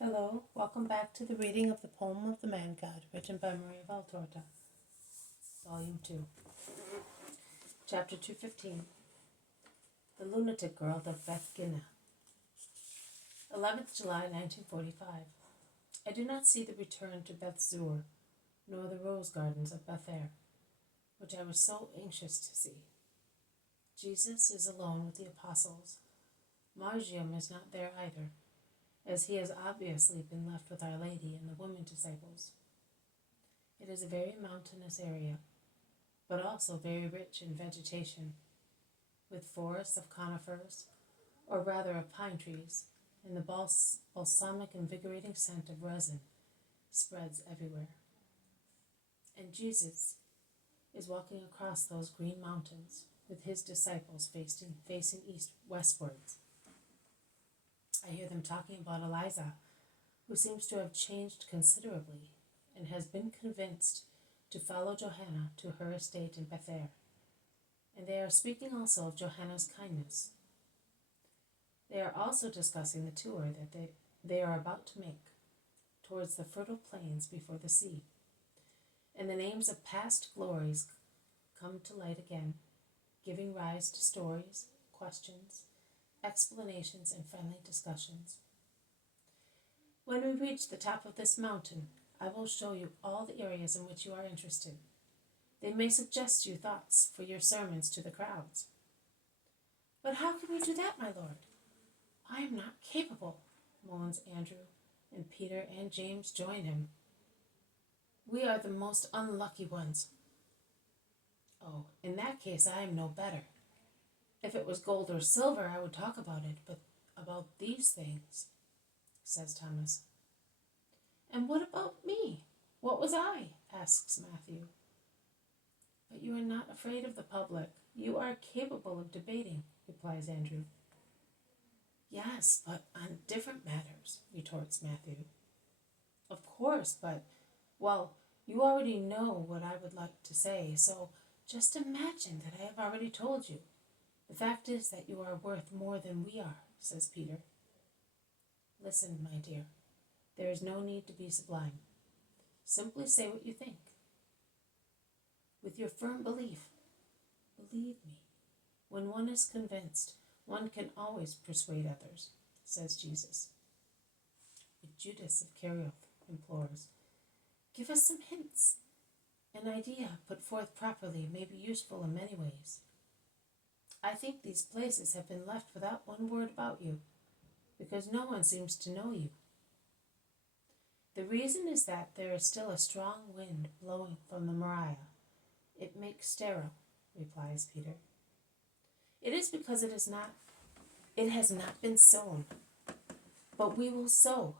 Hello, welcome back to the reading of the poem of the Man God, written by Maria Valtorta, Volume 2, Chapter 215, The Lunatic Girl of Bethginna. 11th July 1945. I do not see the return to Beth Zur, nor the rose gardens of Bether, which I was so anxious to see. Jesus is alone with the apostles. Margium is not there either, as he has obviously been left with Our Lady and the women disciples. It is a very mountainous area, but also very rich in vegetation, with forests of conifers, or rather of pine trees, and the balsamic invigorating scent of resin spreads everywhere. And Jesus is walking across those green mountains with his disciples facing westwards. I hear them talking about Eliza, who seems to have changed considerably and has been convinced to follow Johanna to her estate in Bether. And they are speaking also of Johanna's kindness. They are also discussing the tour that they are about to make towards the fertile plains before the sea. And the names of past glories come to light again, giving rise to stories, questions, explanations, and friendly discussions. When we reach the top of this mountain, I will show you all the areas in which you are interested. They may suggest you thoughts for your sermons to the crowds. But how can we do that, my lord? I am not capable, moans Andrew, and Peter and James join him. We are the most unlucky ones. Oh, in that case I am no better. If it was gold or silver, I would talk about it, but about these things, says Thomas. And what about me? What was I? Asks Matthew. But you are not afraid of the public. You are capable of debating, replies Andrew. Yes, but on different matters, retorts Matthew. Of course, but, well, you already know what I would like to say, so just imagine that I have already told you. The fact is that you are worth more than we are, says Peter. Listen, my dear, there is no need to be sublime. Simply say what you think. With your firm belief. Believe me, when one is convinced, one can always persuade others, says Jesus. But Judas of Kerioth implores, give us some hints. An idea put forth properly may be useful in many ways. I think these places have been left without one word about you, because no one seems to know you. The reason is that there is still a strong wind blowing from the Moriah. It makes sterile, replies Peter. It is because it has not been sown. But we will sow,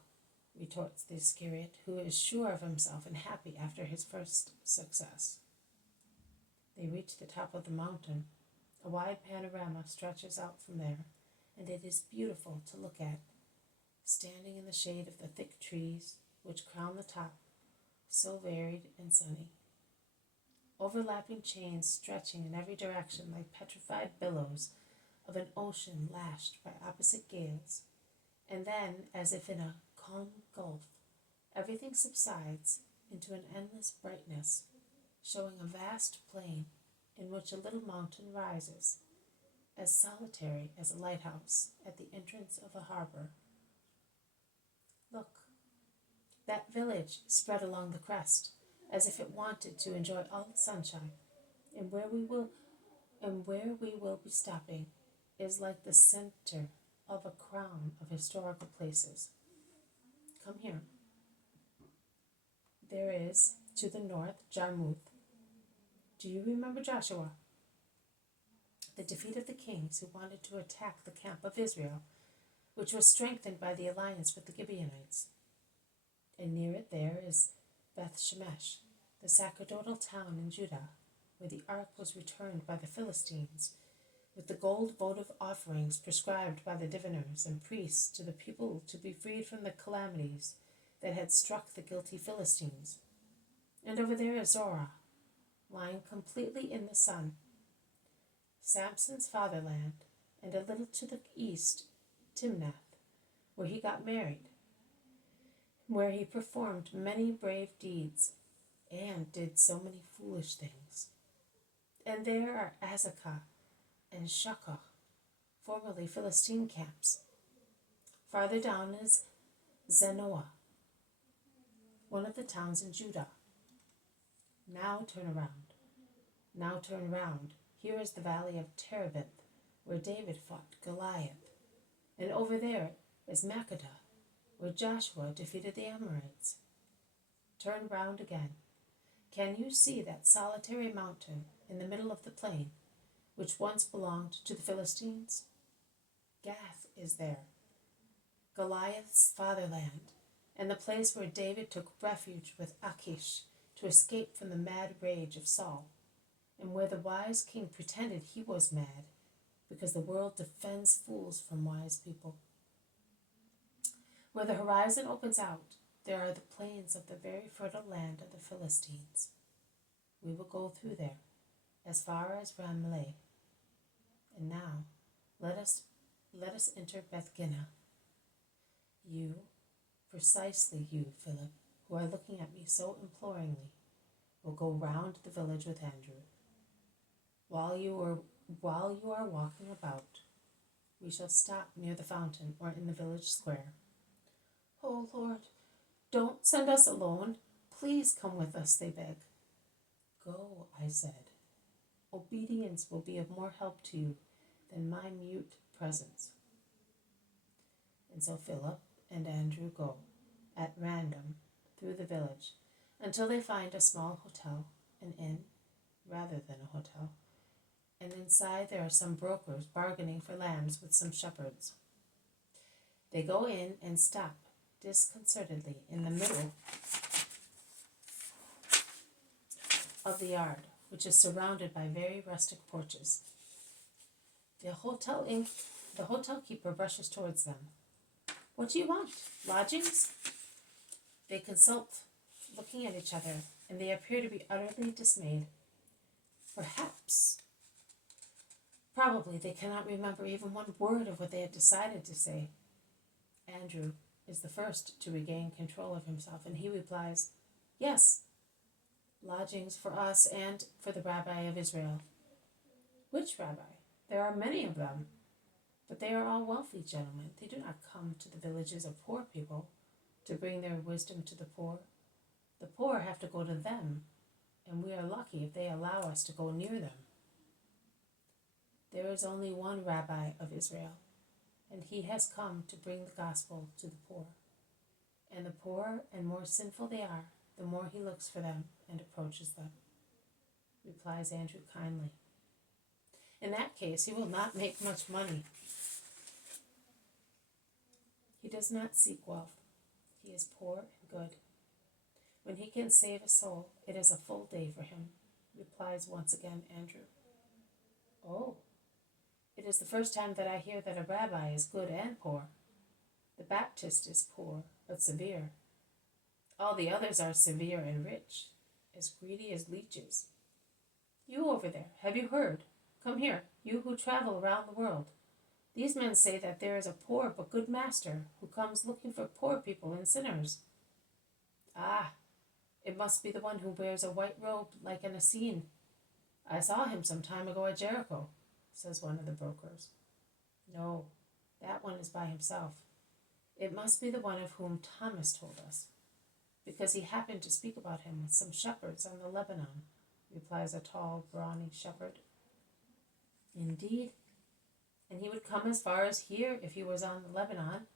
retorts the Iscariot, who is sure of himself and happy after his first success. They reach the top of the mountain. A wide panorama stretches out from there, and it is beautiful to look at, standing in the shade of the thick trees which crown the top, so varied and sunny. Overlapping chains stretching in every direction like petrified billows of an ocean lashed by opposite gales, and then, as if in a calm gulf, everything subsides into an endless brightness, showing a vast plain in which a little mountain rises, as solitary as a lighthouse at the entrance of a harbor. Look, that village spread along the crest, as if it wanted to enjoy all the sunshine, and where we will be stopping is like the center of a crown of historical places. Come here. There is, to the north, Jarmuth. Do you remember Joshua? The defeat of the kings who wanted to attack the camp of Israel, which was strengthened by the alliance with the Gibeonites. And near it there is Beth Shemesh, the sacerdotal town in Judah, where the ark was returned by the Philistines, with the gold votive offerings prescribed by the diviners and priests to the people to be freed from the calamities that had struck the guilty Philistines. And over there is Zorah, lying completely in the sun, Samson's fatherland, and a little to the east, Timnath, where he got married. where he performed many brave deeds and did so many foolish things. And there are Azekah and Shakah, formerly Philistine camps. Farther down is Zanoah, one of the towns in Judah. Now turn around. Now turn round. Here is the valley of Terebinth, where David fought Goliath. And over there is Makkedah, where Joshua defeated the Amorites. Turn round again. Can you see that solitary mountain in the middle of the plain, which once belonged to the Philistines? Gath is there, Goliath's fatherland, and the place where David took refuge with Achish to escape from the mad rage of Saul, and where the wise king pretended he was mad, because the world defends fools from wise people. Where the horizon opens out, there are the plains of the very fertile land of the Philistines. We will go through there, as far as Ramleh. And now, let us enter Bethginna. You, precisely you, Philip, who are looking at me so imploringly, will go round the village with Andrew. While you are walking about, we shall stop near the fountain or in the village square. Oh, Lord, don't send us alone. Please come with us, they beg. Go, I said. Obedience will be of more help to you than my mute presence. And so Philip and Andrew go, at random, through the village, until they find a small hotel, an inn, rather than a hotel, and inside there are some brokers bargaining for lambs with some shepherds. They go in and stop disconcertedly in the middle of the yard, which is surrounded by very rustic porches. The hotel keeper brushes towards them. What do you want? Lodgings? They consult, looking at each other, and they appear to be utterly dismayed. Probably they cannot remember even one word of what they had decided to say. Andrew is the first to regain control of himself, and he replies, Yes, lodgings for us and for the rabbi of Israel. Which rabbi? There are many of them, but they are all wealthy gentlemen. They do not come to the villages of poor people to bring their wisdom to the poor. The poor have to go to them, and we are lucky if they allow us to go near them. There is only one rabbi of Israel, and he has come to bring the gospel to the poor. And the poorer and more sinful they are, the more he looks for them and approaches them, replies Andrew kindly. In that case, he will not make much money. He does not seek wealth. He is poor and good. When he can save a soul, it is a full day for him, replies once again Andrew. Oh, it is the first time that I hear that a rabbi is good and poor. The Baptist is poor, but severe. All the others are severe and rich, as greedy as leeches. You over there, have you heard? Come here, you who travel around the world. These men say that there is a poor but good master who comes looking for poor people and sinners. Ah, it must be the one who wears a white robe like an Essene. I saw him some time ago at Jericho, says one of the brokers. No, that one is by himself. It must be the one of whom Thomas told us, because he happened to speak about him with some shepherds on the Lebanon, replies a tall, brawny shepherd. Indeed, and he would come as far as here if he was on the Lebanon.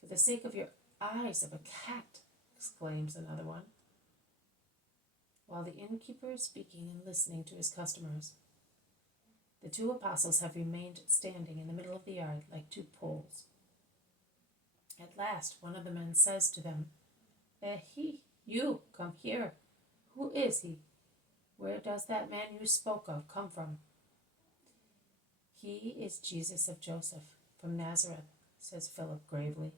For the sake of your eyes of a cat, exclaims another one. While the innkeeper is speaking and listening to his customers, the two apostles have remained standing in the middle of the yard like two poles. At last, one of the men says to them, You, come here. Who is he? Where does that man you spoke of come from? He is Jesus of Joseph, from Nazareth, says Philip gravely.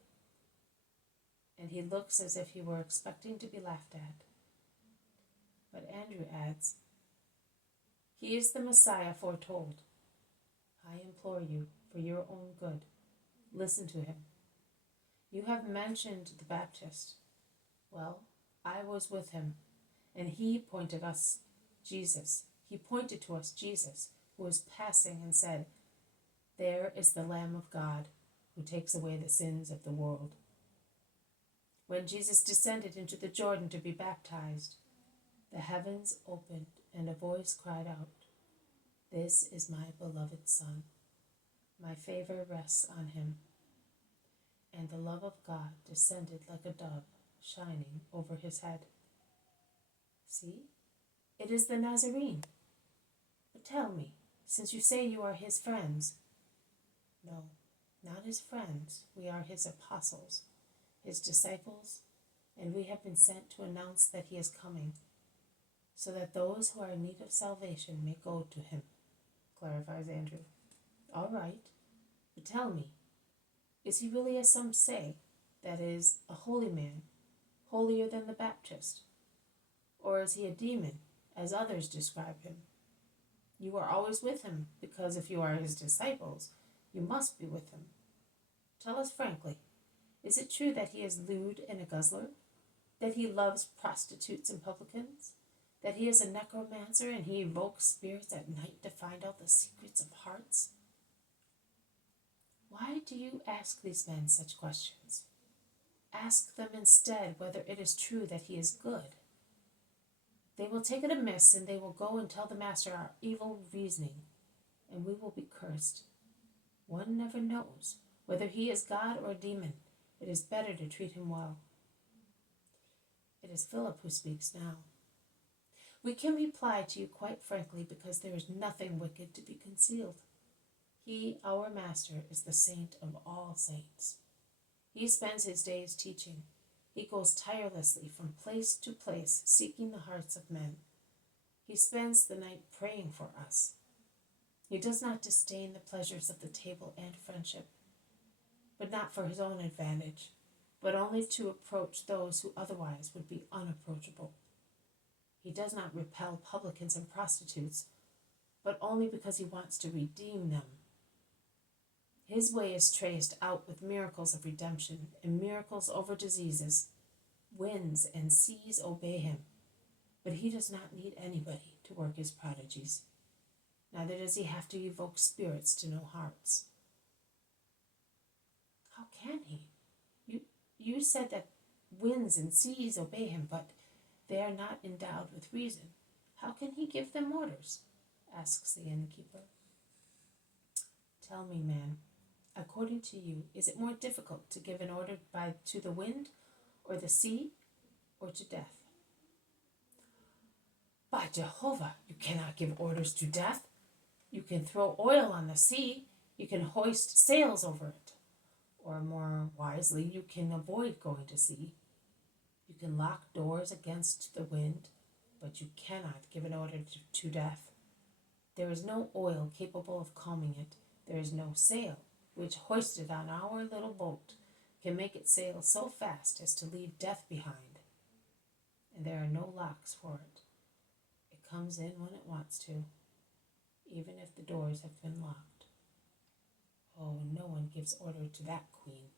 And he looks as if he were expecting to be laughed at. But Andrew adds, He is the Messiah foretold. I implore you, for your own good, listen to him. You have mentioned the Baptist. Well, I was with him, and he pointed to us Jesus, who was passing and said, 'There is the Lamb of God, who takes away the sins of the world.' When Jesus descended into the Jordan to be baptized, the heavens opened, and a voice cried out, 'This is my beloved Son. My favor rests on him.' And the love of God descended like a dove, shining over his head. See, it is the Nazarene. But tell me, since you say you are his friends—" "No, not his friends. We are his apostles, his disciples, and we have been sent to announce that he is coming, so that those who are in need of salvation may go to him," clarifies Andrew. "All right, but tell me, is he really as some say, that is, a holy man, holier than the Baptist? Or is he a demon, as others describe him? You are always with him, because if you are his disciples, you must be with him. Tell us frankly, is it true that he is lewd and a guzzler? That he loves prostitutes and publicans? That he is a necromancer and he evokes spirits at night to find out the secrets of hearts? Why do you ask these men such questions? Ask them instead whether it is true that he is good. They will take it amiss, and they will go and tell the master our evil reasoning, and we will be cursed. One never knows whether he is God or a demon. It is better to treat him well." It is Philip who speaks now. "We can reply to you quite frankly, because there is nothing wicked to be concealed. He, our master, is the saint of all saints. He spends his days teaching. He goes tirelessly from place to place, seeking the hearts of men. He spends the night praying for us. He does not disdain the pleasures of the table and friendship, but not for his own advantage, but only to approach those who otherwise would be unapproachable. He does not repel publicans and prostitutes, but only because he wants to redeem them. His way is traced out with miracles of redemption and miracles over diseases. Winds and seas obey him, but he does not need anybody to work his prodigies. Neither does he have to evoke spirits to know hearts." "How can he? You said that winds and seas obey him, but they are not endowed with reason. How can he give them orders?" asks the innkeeper. "Tell me, man, according to you, is it more difficult to give an order to the wind or the sea or to death?" "By Jehovah, you cannot give orders to death. You can throw oil on the sea, you can hoist sails over it, or more wisely, you can avoid going to sea. You can lock doors against the wind, but you cannot give an order to death. There is no oil capable of calming it. There is no sail which, hoisted on our little boat, can make it sail so fast as to leave death behind. And there are no locks for it. It comes in when it wants to, even if the doors have been locked. Oh, no one gives order to that queen.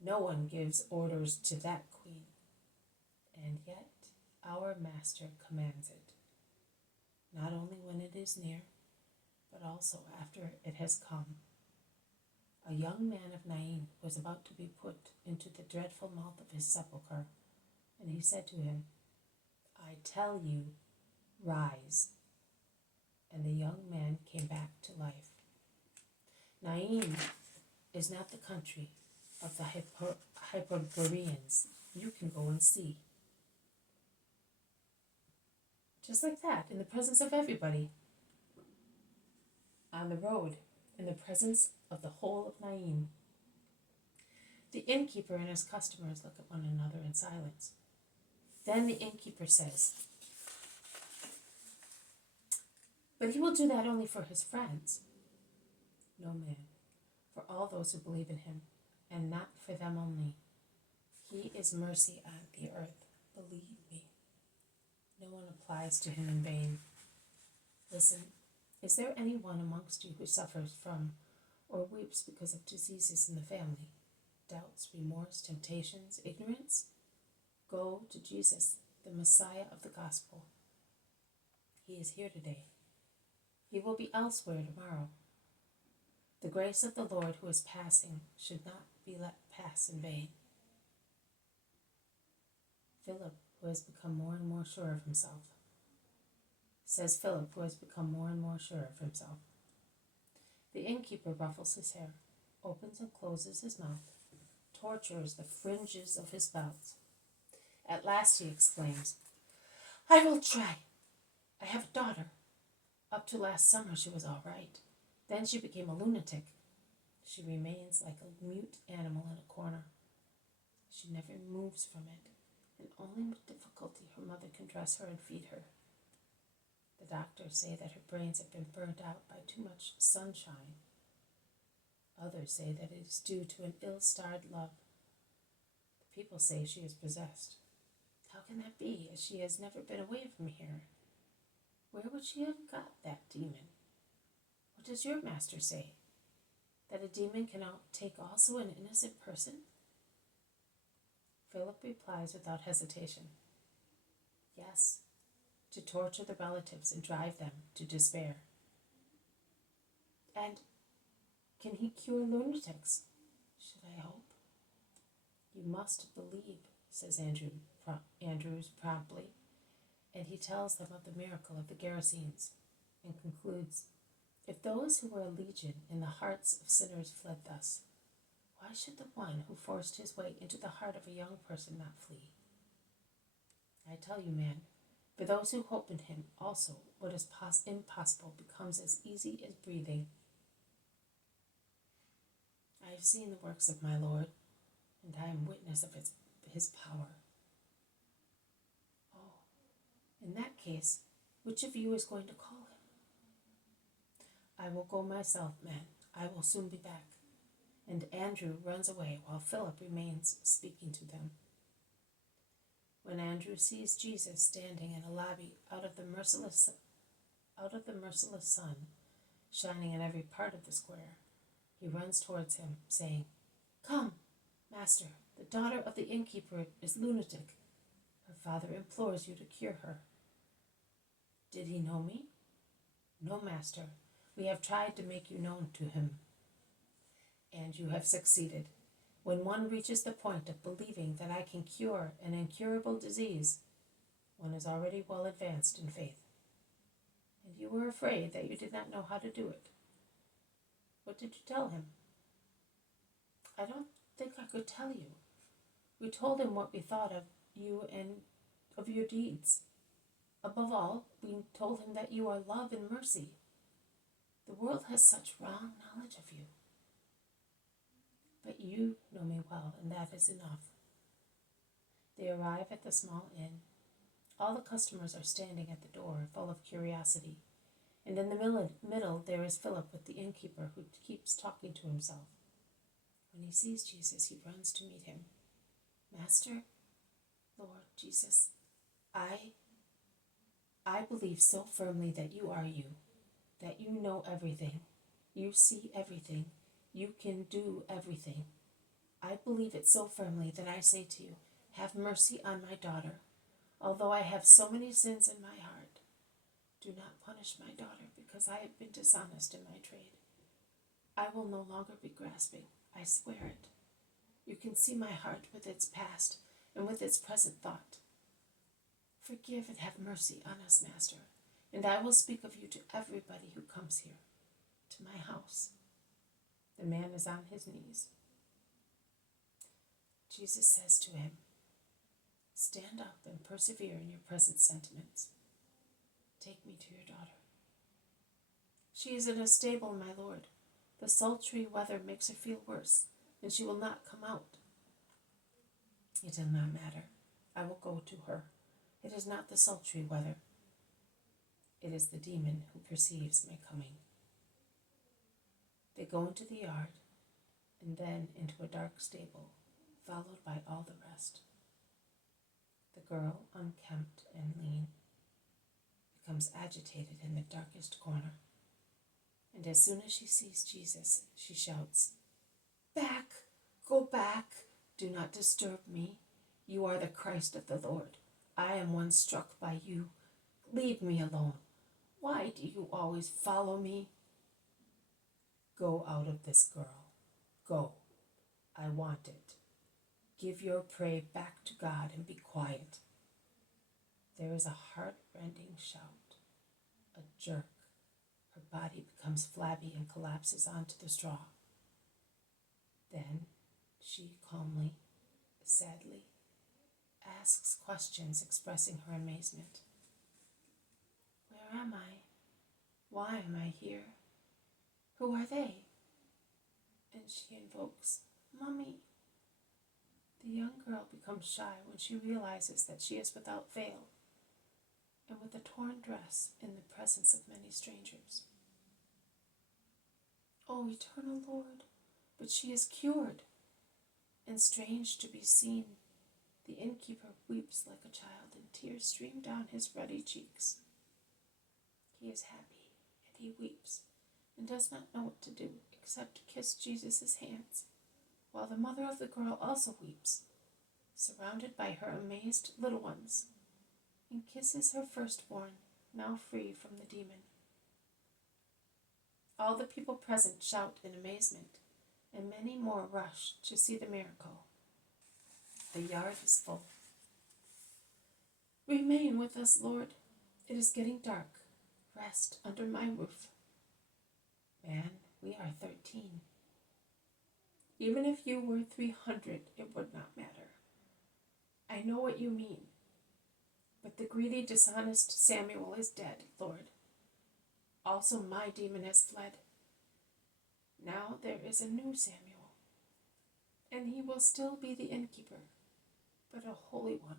No one gives orders to that queen. And yet our master commands it, not only when it is near, but also after it has come. A young man of Nain was about to be put into the dreadful mouth of his sepulchre, and he said to him, 'I tell you, rise.' And the young man came back to life. Nain is not the country of the Hyperboreans. You can go and see." Just like that, in the presence of everybody. On the road, in the presence of the whole of Nain. The innkeeper and his customers look at one another in silence. Then the innkeeper says, "But he will do that only for his friends." "No, man, for all those who believe in him, and not for them only. He is mercy on the earth, believe me. No one applies to him in vain. Listen, is there any one amongst you who suffers from or weeps because of diseases in the family? Doubts, remorse, temptations, ignorance? Go to Jesus, the Messiah of the gospel. He is here today. He will be elsewhere tomorrow. The grace of the Lord who is passing should not be let pass in vain. Philip, who has become more and more sure of himself. Says Philip, who has become more and more sure of himself. The innkeeper ruffles his hair, opens and closes his mouth, tortures the fringes of his belt. At last he exclaims, "I will try. I have a daughter. Up to last summer she was all right. Then she became a lunatic. She remains like a mute animal in a corner. She never moves from it, and only with difficulty her mother can dress her and feed her. The doctors say that her brains have been burnt out by too much sunshine. Others say that it is due to an ill-starred love. The people say she is possessed. How can that be, as she has never been away from here? Where would she have got that demon? What does your master say? That a demon cannot take also an innocent person?" Philip replies without hesitation, "Yes, to torture the relatives and drive them to despair." "And can he cure lunatics? Should I hope?" "You must believe," says Andrews promptly, and he tells them of the miracle of the Gerasenes, and concludes, "If those who were a legion in the hearts of sinners fled thus, why should the one who forced his way into the heart of a young person not flee? I tell you, man, for those who hope in him also what is impossible becomes as easy as breathing. I have seen the works of my Lord, and I am witness of his power." "Oh, in that case, which of you is going to call him?" "I will go myself, man. I will soon be back." And Andrew runs away while Philip remains speaking to them. When Andrew sees Jesus standing in a lobby out of the merciless sun shining in every part of the square, he runs towards him, saying, "Come, Master, the daughter of the innkeeper is lunatic. Her father implores you to cure her." "Did he know me?" "No, Master. We have tried to make you known to him." "And you have succeeded. When one reaches the point of believing that I can cure an incurable disease, one is already well advanced in faith. And you were afraid that you did not know how to do it. What did you tell him?" "I don't think I could tell you. We told him what we thought of you and of your deeds. Above all, we told him that you are love and mercy. The world has such wrong knowledge of you. But you know me well, and that is enough." They arrive at the small inn. All the customers are standing at the door, full of curiosity, and in the middle there is Philip with the innkeeper, who keeps talking to himself. When he sees Jesus, he runs to meet him. "Master, Lord Jesus, I believe so firmly that you are you, that you know everything, you see everything, you can do everything. I believe it so firmly that I say to you, have mercy on my daughter. Although I have so many sins in my heart, do not punish my daughter because I have been dishonest in my trade. I will no longer be grasping, I swear it. You can see my heart with its past and with its present thought. Forgive and have mercy on us, Master, and I will speak of you to everybody who comes here, to my house." The man is on his knees. Jesus says to him, "Stand up and persevere in your present sentiments. Take me to your daughter." "She is in a stable, my lord. The sultry weather makes her feel worse, and she will not come out." "It does not matter. I will go to her. It is not the sultry weather. It is the demon who perceives my coming." They go into the yard, and then into a dark stable, followed by all the rest. The girl, unkempt and lean, becomes agitated in the darkest corner, and as soon as she sees Jesus, she shouts, "Back! Go back! Do not disturb me. You are the Christ of the Lord. I am one struck by you. Leave me alone. Why do you always follow me? Go out of this girl. Go. I want it. Give your prey back to God and be quiet. There is a heart-rending shout, a jerk. Her body becomes flabby and collapses onto the straw. Then she calmly, sadly, asks questions expressing her amazement. Where am I? Why am I here? Who are they? And she invokes, Mummy. The young girl becomes shy when she realizes that she is without veil and with a torn dress in the presence of many strangers. Oh, eternal Lord, but she is cured. And strange to be seen, the innkeeper weeps like a child and tears stream down his ruddy cheeks. He is happy and he weeps and does not know what to do except to kiss Jesus' hands, while the mother of the girl also weeps, surrounded by her amazed little ones, and kisses her firstborn, now free from the demon. All the people present shout in amazement, and many more rush to see the miracle. The yard is full. Remain with us, Lord. It is getting dark. Rest under my roof. Man, we are 13. Even if you were 300, it would not matter. I know what you mean. But the greedy, dishonest Samuel is dead, Lord. Also my demon has fled. Now there is a new Samuel, and he will still be the innkeeper, but a holy one.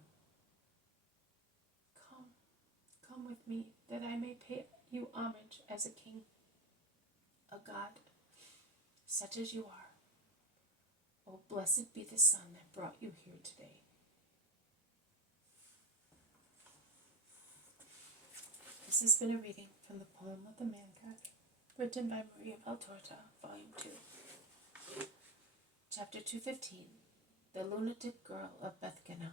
Come with me, that I may pay you homage as a king, a god, such as you are. Oh, blessed be the Son that brought you here today. This has been a reading from the poem of the Man-God, written by Maria Valtorta, Volume 2. Chapter 215, The Lunatic Girl of Bethginna.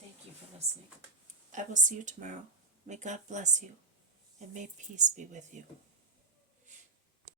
Thank you for listening. I will see you tomorrow. May God bless you, and may peace be with you.